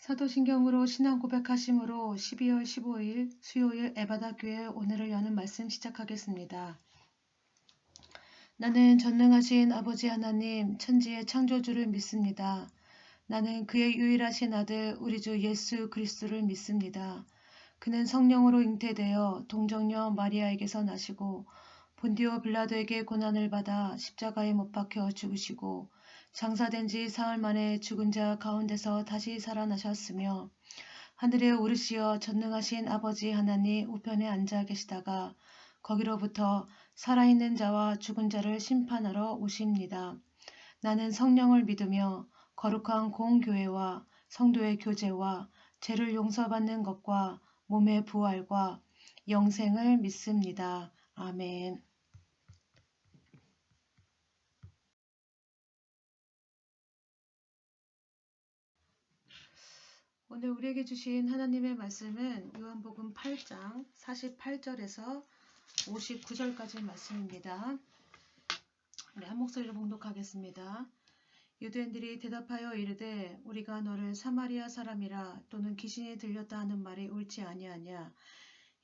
사도신경으로 신앙 고백하심으로 12월 15일 수요일 에바다 교회 오늘을 여는 말씀 시작하겠습니다. 나는 전능하신 아버지 하나님 천지의 창조주를 믿습니다. 나는 그의 유일하신 아들 우리 주 예수 그리스도를 믿습니다. 그는 성령으로 잉태되어 동정녀 마리아에게서 나시고 본디오 빌라도에게 고난을 받아 십자가에 못 박혀 죽으시고 장사된 지 사흘 만에 죽은 자 가운데서 다시 살아나셨으며 하늘에 오르시어 전능하신 아버지 하나님 우편에 앉아 계시다가 거기로부터 살아있는 자와 죽은 자를 심판하러 오십니다. 나는 성령을 믿으며 거룩한 공교회와 성도의 교제와 죄를 용서받는 것과 몸의 부활과 영생을 믿습니다. 아멘. 오늘 우리에게 주신 하나님의 말씀은 요한복음 8장 48절에서 59절까지 말씀입니다. 네, 한 목소리로 봉독하겠습니다. 유대인들이 대답하여 이르되 우리가 너를 사마리아 사람이라 또는 귀신이 들렸다 하는 말이 옳지 아니하냐.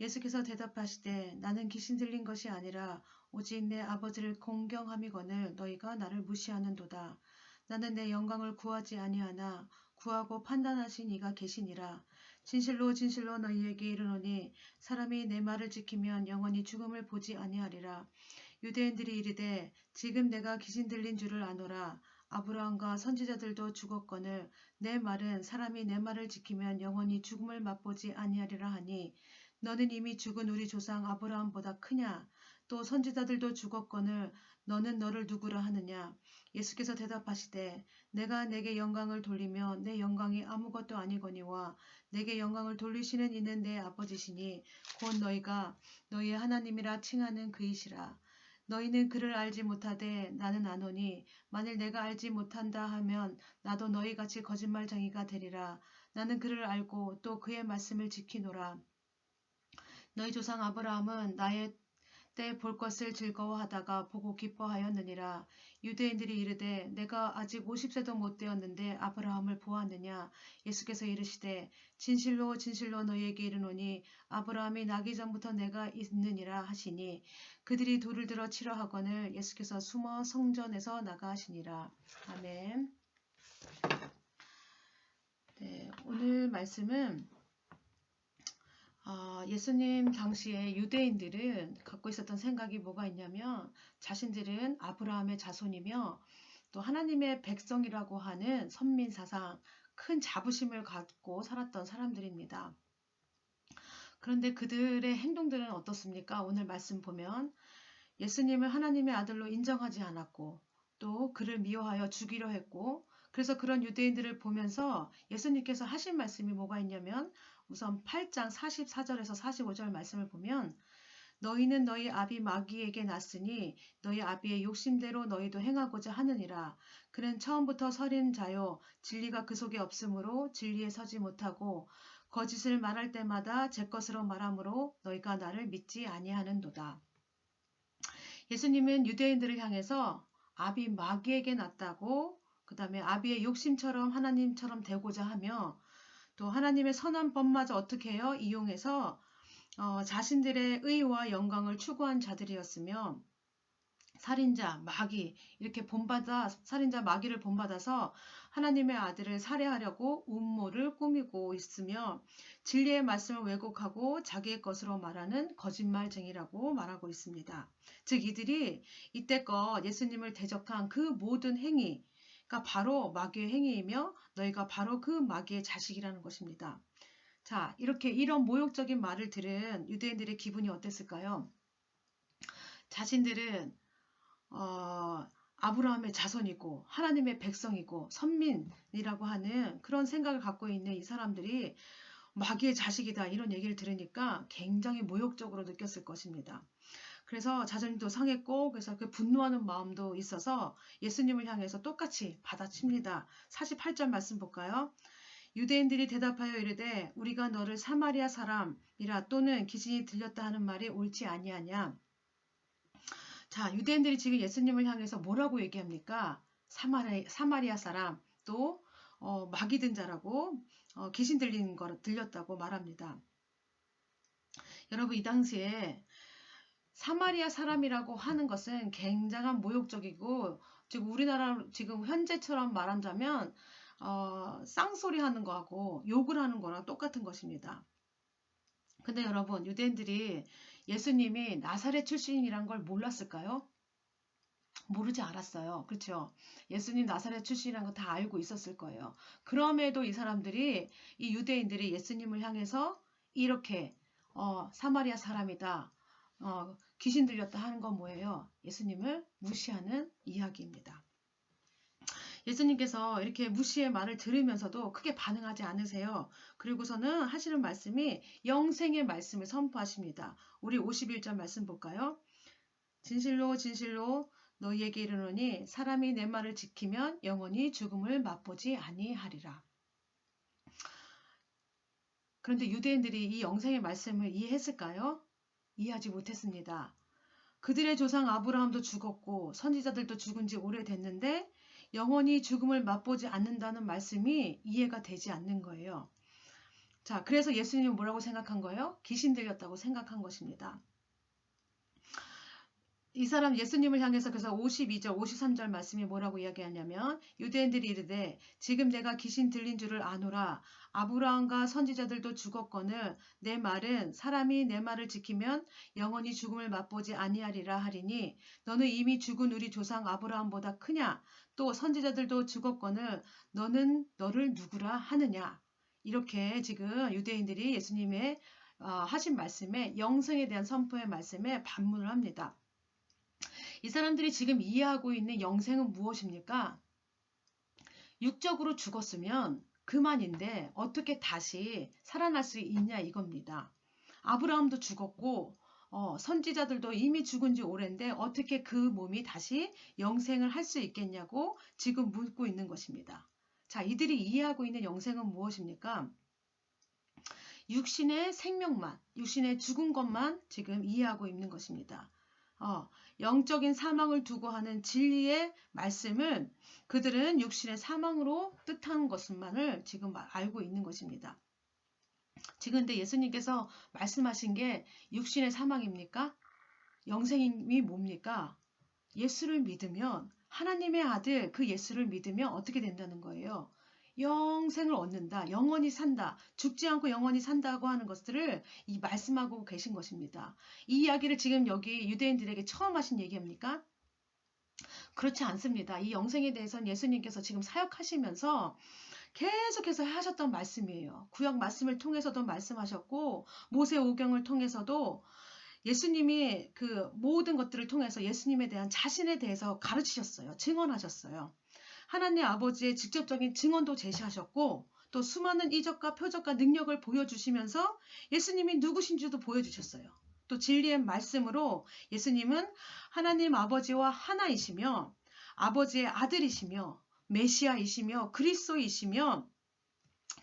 예수께서 대답하시되 나는 귀신 들린 것이 아니라 오직 내 아버지를 공경함이거늘 너희가 나를 무시하는도다. 나는 내 영광을 구하지 아니하나 구하고 판단하신 이가 계시니라. 진실로 진실로 너희에게 이르노니 사람이 내 말을 지키면 영원히 죽음을 보지 아니하리라. 유대인들이 이르되 지금 내가 귀신 들린 줄을 아노라. 아브라함과 선지자들도 죽었거늘 내 말은 사람이 내 말을 지키면 영원히 죽음을 맛보지 아니하리라 하니 너는 이미 죽은 우리 조상 아브라함보다 크냐? 또 선지자들도 죽었거늘 너는 너를 누구라 하느냐? 예수께서 대답하시되 내가 내게 영광을 돌리며 내 영광이 아무것도 아니거니와 내게 영광을 돌리시는 이는 내 아버지시니 곧 너희가 너희의 하나님이라 칭하는 그이시라. 너희는 그를 알지 못하되 나는 아노니 만일 내가 알지 못한다 하면 나도 너희같이 거짓말쟁이가 되리라. 나는 그를 알고 또 그의 말씀을 지키노라. 너희 조상 아브라함은 나의 때 볼 것을 즐거워하다가 보고 기뻐하였느니라. 유대인들이 이르되 내가 아직 50세도 못 되었는데 아브라함을 보았느냐. 예수께서 이르시되 진실로 진실로 너희에게 이르노니 아브라함이 나기 전부터 내가 있느니라 하시니 그들이 돌을 들어 치려 하거늘 예수께서 숨어 성전에서 나가시니라. 아멘. 네, 오늘 말씀은 예수님 당시에 유대인들은 갖고 있었던 생각이 뭐가 있냐면 자신들은 아브라함의 자손이며 또 하나님의 백성이라고 하는 선민사상, 큰 자부심을 갖고 살았던 사람들입니다. 그런데 그들의 행동들은 어떻습니까? 오늘 말씀 보면 예수님을 하나님의 아들로 인정하지 않았고 또 그를 미워하여 죽이려 했고 그래서 그런 유대인들을 보면서 예수님께서 하신 말씀이 뭐가 있냐면 우선 8장 44절에서 45절 말씀을 보면 너희는 너희 아비 마귀에게 났으니 너희 아비의 욕심대로 너희도 행하고자 하느니라. 그는 처음부터 서린 자요 진리가 그 속에 없으므로 진리에 서지 못하고 거짓을 말할 때마다 제 것으로 말하므로 너희가 나를 믿지 아니하는도다. 예수님은 유대인들을 향해서 아비 마귀에게 났다고 그 다음에 아비의 욕심처럼 하나님처럼 되고자 하며 또 하나님의 선한 법마저 어떻게 해요? 이용해서 자신들의 의와 영광을 추구한 자들이었으며 살인자, 마귀 이렇게 살인자 마귀를 본받아서 하나님의 아들을 살해하려고 음모를 꾸미고 있으며 진리의 말씀을 왜곡하고 자기의 것으로 말하는 거짓말쟁이라고 말하고 있습니다. 즉 이들이 이때껏 예수님을 대적한 그 모든 행위가 바로 마귀의 행위이며 너희가 바로 그 마귀의 자식이라는 것입니다. 자, 이렇게 이런 모욕적인 말을 들은 유대인들의 기분이 어땠을까요? 자신들은 아브라함의 자손이고 하나님의 백성이고 선민이라고 하는 그런 생각을 갖고 있는 이 사람들이 마귀의 자식이다 이런 얘기를 들으니까 굉장히 모욕적으로 느꼈을 것입니다. 그래서 자존심도 상했고 그래서 그 분노하는 마음도 있어서 예수님을 향해서 똑같이 받아칩니다. 48절 말씀 볼까요? 유대인들이 대답하여 이르되 우리가 너를 사마리아 사람이라 또는 귀신이 들렸다 하는 말이 옳지 아니하냐. 자, 유대인들이 지금 예수님을 향해서 뭐라고 얘기합니까? 사마리아 사람, 또 마귀 든 자라고 귀신 들린 거 들렸다고 말합니다. 여러분 이 당시에 사마리아 사람이라고 하는 것은 굉장한 모욕적이고 지금 우리나라 지금 현재처럼 말한다면 쌍소리 하는 거하고 욕을 하는 거랑 똑같은 것입니다. 근데 여러분 유대인들이 예수님이 나사렛 출신이란 걸 몰랐을까요? 모르지 않았어요. 그렇죠? 예수님 나사렛 출신이라는 거 다 알고 있었을 거예요. 그럼에도 이 사람들이 이 유대인들이 예수님을 향해서 이렇게 사마리아 사람이다. 귀신 들렸다 하는 건 뭐예요? 예수님을 무시하는 이야기입니다. 예수님께서 이렇게 무시의 말을 들으면서도 크게 반응하지 않으세요. 그리고서는 하시는 말씀이 영생의 말씀을 선포하십니다. 우리 51절 말씀 볼까요? 진실로 진실로 너희에게 이르노니 사람이 내 말을 지키면 영원히 죽음을 맛보지 아니하리라. 그런데 유대인들이 이 영생의 말씀을 이해했을까요? 이해하지 못했습니다. 그들의 조상 아브라함도 죽었고 선지자들도 죽은 지 오래됐는데 영원히 죽음을 맛보지 않는다는 말씀이 이해가 되지 않는 거예요. 자, 그래서 예수님은 뭐라고 생각한 거예요? 귀신 들렸다고 생각한 것입니다. 이 사람 예수님을 향해서 그래서 52절, 53절 말씀이 뭐라고 이야기하냐면 유대인들이 이르되 지금 내가 귀신 들린 줄을 아노라. 아브라함과 선지자들도 죽었거늘 내 말은 사람이 내 말을 지키면 영원히 죽음을 맛보지 아니하리라 하리니 너는 이미 죽은 우리 조상 아브라함보다 크냐? 또 선지자들도 죽었거늘 너는 너를 누구라 하느냐? 이렇게 지금 유대인들이 예수님의 하신 말씀에 영생에 대한 선포의 말씀에 반문을 합니다. 이 사람들이 지금 이해하고 있는 영생은 무엇입니까? 육적으로 죽었으면 그만인데 어떻게 다시 살아날 수 있냐 이겁니다. 아브라함도 죽었고 선지자들도 이미 죽은 지 오랜데 어떻게 그 몸이 다시 영생을 할 수 있겠냐고 지금 묻고 있는 것입니다. 자, 이들이 이해하고 있는 영생은 무엇입니까? 육신의 생명만, 육신의 죽은 것만 지금 이해하고 있는 것입니다. 영적인 사망을 두고 하는 진리의 말씀을 그들은 육신의 사망으로 뜻하는 것만을 지금 알고 있는 것입니다. 지금 근데 예수님께서 말씀하신 게 육신의 사망입니까? 영생이 뭡니까? 예수를 믿으면 하나님의 아들 그 예수를 믿으면 어떻게 된다는 거예요? 영생을 얻는다. 영원히 산다. 죽지 않고 영원히 산다고 하는 것들을 이 말씀하고 계신 것입니다. 이 이야기를 지금 여기 유대인들에게 처음 하신 얘기입니까? 그렇지 않습니다. 이 영생에 대해서는 예수님께서 지금 사역하시면서 계속해서 하셨던 말씀이에요. 구약 말씀을 통해서도 말씀하셨고 모세오경을 통해서도 예수님이 그 모든 것들을 통해서 예수님에 대한 자신에 대해서 가르치셨어요. 증언하셨어요. 하나님 아버지의 직접적인 증언도 제시하셨고 또 수많은 이적과 표적과 능력을 보여주시면서 예수님이 누구신지도 보여주셨어요. 또 진리의 말씀으로 예수님은 하나님 아버지와 하나이시며 아버지의 아들이시며 메시아이시며 그리스도이시며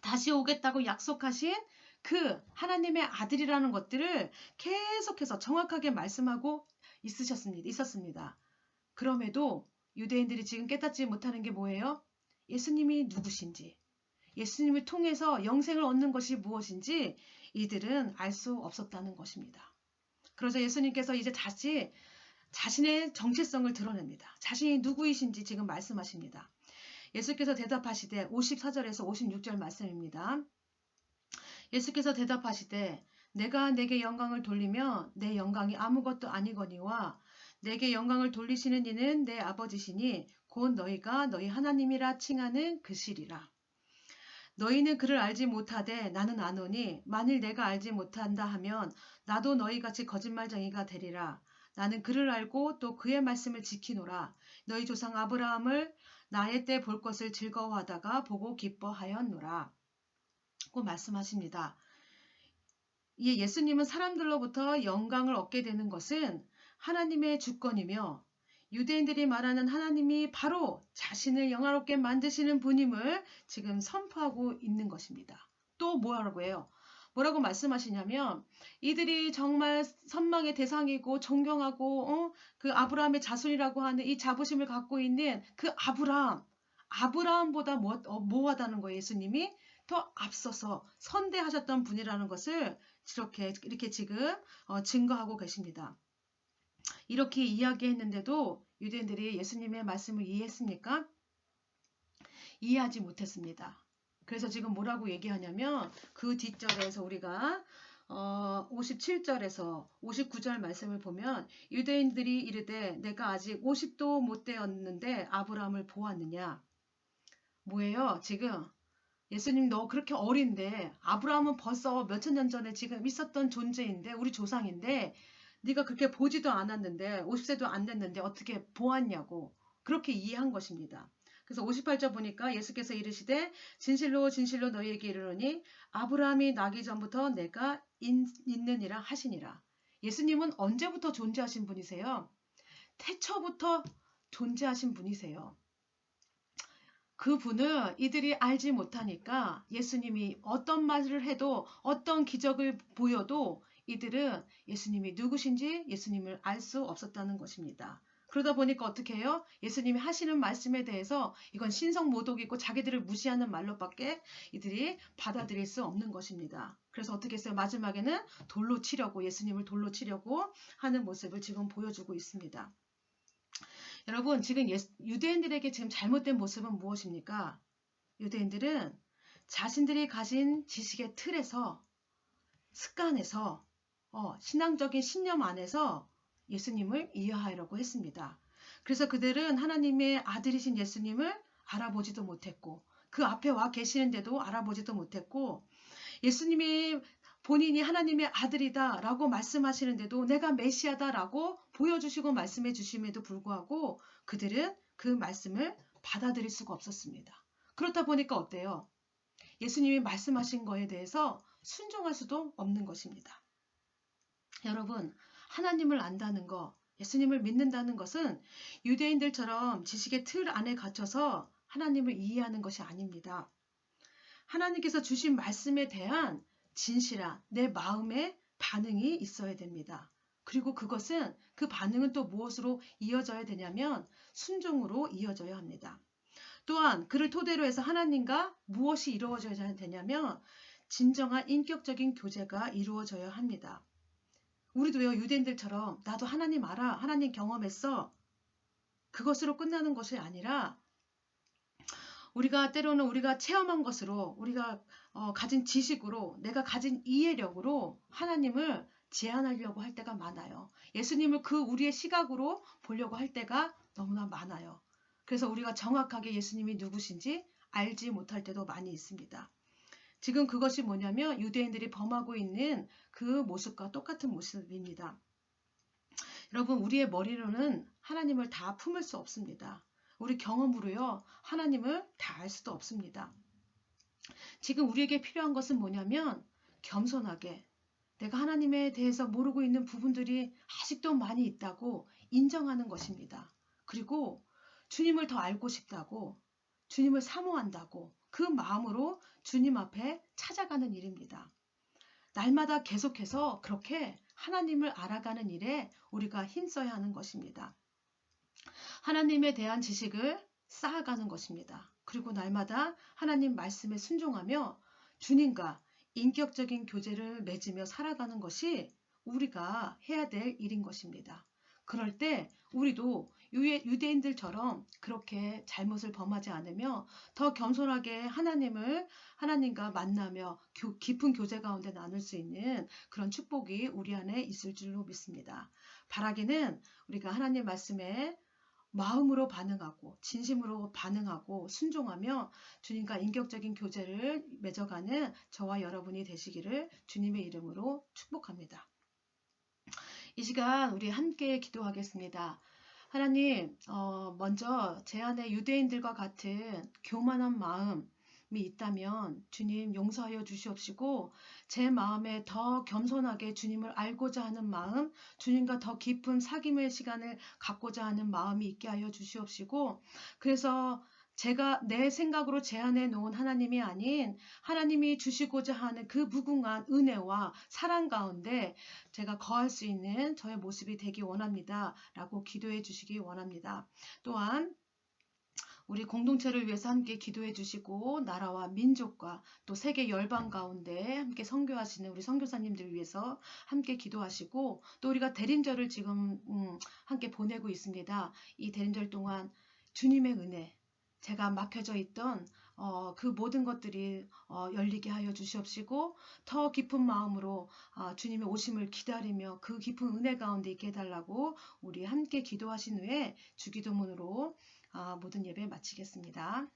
다시 오겠다고 약속하신 그 하나님의 아들이라는 것들을 계속해서 정확하게 말씀하고 있었습니다. 그럼에도 유대인들이 지금 깨닫지 못하는 게 뭐예요? 예수님이 누구신지, 예수님을 통해서 영생을 얻는 것이 무엇인지 이들은 알 수 없었다는 것입니다. 그래서 예수님께서 이제 다시 자신의 정체성을 드러냅니다. 자신이 누구이신지 지금 말씀하십니다. 예수께서 대답하시되 54절에서 56절 말씀입니다. 예수께서 대답하시되 내가 내게 영광을 돌리며 내 영광이 아무것도 아니거니와 내게 영광을 돌리시는 이는 내 아버지시니 곧 너희가 너희 하나님이라 칭하는 그시리라. 너희는 그를 알지 못하되 나는 아노니 만일 내가 알지 못한다 하면 나도 너희같이 거짓말쟁이가 되리라. 나는 그를 알고 또 그의 말씀을 지키노라. 너희 조상 아브라함을 나의 때 볼 것을 즐거워하다가 보고 기뻐하였노라. 고 말씀하십니다. 이에 예수님은 사람들로부터 영광을 얻게 되는 것은 하나님의 주권이며 유대인들이 말하는 하나님이 바로 자신을 영화롭게 만드시는 분임을 지금 선포하고 있는 것입니다. 또 뭐라고 해요? 뭐라고 말씀하시냐면 이들이 정말 선망의 대상이고 존경하고 그 아브라함의 자손이라고 하는 이 자부심을 갖고 있는 그 아브라함보다 뭐하다는 거예요. 예수님이 더 앞서서 선대하셨던 분이라는 것을 이렇게 지금 증거하고 계십니다. 이렇게 이야기했는데도 유대인들이 예수님의 말씀을 이해했습니까? 이해하지 못했습니다. 그래서 지금 뭐라고 얘기하냐면 그 뒷절에서 우리가 57절에서 59절 말씀을 보면 유대인들이 이르되 내가 아직 50도 못 되었는데 아브라함을 보았느냐. 뭐예요? 지금 예수님 너 그렇게 어린데 아브라함은 벌써 몇천 년 전에 지금 있었던 존재인데 우리 조상인데 네가 그렇게 보지도 않았는데 50세도 안 됐는데 어떻게 보았냐고 그렇게 이해한 것입니다. 그래서 58절 보니까 예수께서 이르시되 진실로 진실로 너희에게 이르노니 아브라함이 나기 전부터 내가 있느니라 하시니라. 예수님은 언제부터 존재하신 분이세요? 태초부터 존재하신 분이세요. 그분을 이들이 알지 못하니까 예수님이 어떤 말을 해도 어떤 기적을 보여도 이들은 예수님이 누구신지 예수님을 알 수 없었다는 것입니다. 그러다 보니까 어떻게 해요? 예수님이 하시는 말씀에 대해서 이건 신성모독이고 자기들을 무시하는 말로밖에 이들이 받아들일 수 없는 것입니다. 그래서 어떻게 했어요? 마지막에는 돌로 치려고 예수님을 돌로 치려고 하는 모습을 지금 보여주고 있습니다. 여러분 지금 유대인들에게 지금 잘못된 모습은 무엇입니까? 유대인들은 자신들이 가진 지식의 틀에서 습관에서 신앙적인 신념 안에서 예수님을 이해하려고 했습니다. 그래서 그들은 하나님의 아들이신 예수님을 알아보지도 못했고 그 앞에 와 계시는데도 알아보지도 못했고 예수님이 본인이 하나님의 아들이다 라고 말씀하시는데도 내가 메시아다 라고 보여주시고 말씀해 주심에도 불구하고 그들은 그 말씀을 받아들일 수가 없었습니다. 그렇다 보니까 어때요? 예수님이 말씀하신 거에 대해서 순종할 수도 없는 것입니다. 여러분, 하나님을 안다는 거, 예수님을 믿는다는 것은 유대인들처럼 지식의 틀 안에 갇혀서 하나님을 이해하는 것이 아닙니다. 하나님께서 주신 말씀에 대한 진실한 내 마음의 반응이 있어야 됩니다. 그리고 그것은 그 반응은 또 무엇으로 이어져야 되냐면 순종으로 이어져야 합니다. 또한 그를 토대로 해서 하나님과 무엇이 이루어져야 되냐면 진정한 인격적인 교제가 이루어져야 합니다. 우리도요 유대인들처럼 나도 하나님 알아, 하나님 경험했어. 그것으로 끝나는 것이 아니라 우리가 때로는 우리가 체험한 것으로 우리가 가진 지식으로 내가 가진 이해력으로 하나님을 제한하려고 할 때가 많아요. 예수님을 그 우리의 시각으로 보려고 할 때가 너무나 많아요. 그래서 우리가 정확하게 예수님이 누구신지 알지 못할 때도 많이 있습니다. 지금 그것이 뭐냐면 유대인들이 범하고 있는 그 모습과 똑같은 모습입니다. 여러분 우리의 머리로는 하나님을 다 품을 수 없습니다. 우리 경험으로요 하나님을 다 알 수도 없습니다. 지금 우리에게 필요한 것은 뭐냐면 겸손하게 내가 하나님에 대해서 모르고 있는 부분들이 아직도 많이 있다고 인정하는 것입니다. 그리고 주님을 더 알고 싶다고 주님을 사모한다고 그 마음으로 주님 앞에 찾아가는 일입니다. 날마다 계속해서 그렇게 하나님을 알아가는 일에 우리가 힘써야 하는 것입니다. 하나님에 대한 지식을 쌓아가는 것입니다. 그리고 날마다 하나님 말씀에 순종하며 주님과 인격적인 교제를 맺으며 살아가는 것이 우리가 해야 될 일인 것입니다. 그럴 때 우리도 유대인들처럼 그렇게 잘못을 범하지 않으며 더 겸손하게 하나님과 만나며 깊은 교제 가운데 나눌 수 있는 그런 축복이 우리 안에 있을 줄로 믿습니다. 바라기는 우리가 하나님 말씀에 마음으로 반응하고 진심으로 반응하고 순종하며 주님과 인격적인 교제를 맺어가는 저와 여러분이 되시기를 주님의 이름으로 축복합니다. 이 시간 우리 함께 기도하겠습니다. 하나님, 먼저 제 안에 유대인들과 같은 교만한 마음이 있다면 주님 용서하여 주시옵시고 제 마음에 더 겸손하게 주님을 알고자 하는 마음, 주님과 더 깊은 사귐의 시간을 갖고자 하는 마음이 있게 하여 주시옵시고 그래서 제가 내 생각으로 제안해 놓은 하나님이 아닌 하나님이 주시고자 하는 그 무궁한 은혜와 사랑 가운데 제가 거할 수 있는 저의 모습이 되기 원합니다. 라고 기도해 주시기 원합니다. 또한 우리 공동체를 위해서 함께 기도해 주시고 나라와 민족과 또 세계 열방 가운데 함께 선교하시는 우리 선교사님들 위해서 함께 기도하시고 또 우리가 대림절을 지금 함께 보내고 있습니다. 이 대림절 동안 주님의 은혜, 제가 막혀져 있던 그 모든 것들이 열리게 하여 주시옵시고 더 깊은 마음으로 주님의 오심을 기다리며 그 깊은 은혜 가운데 있게 해달라고 우리 함께 기도하신 후에 주기도문으로 모든 예배 마치겠습니다.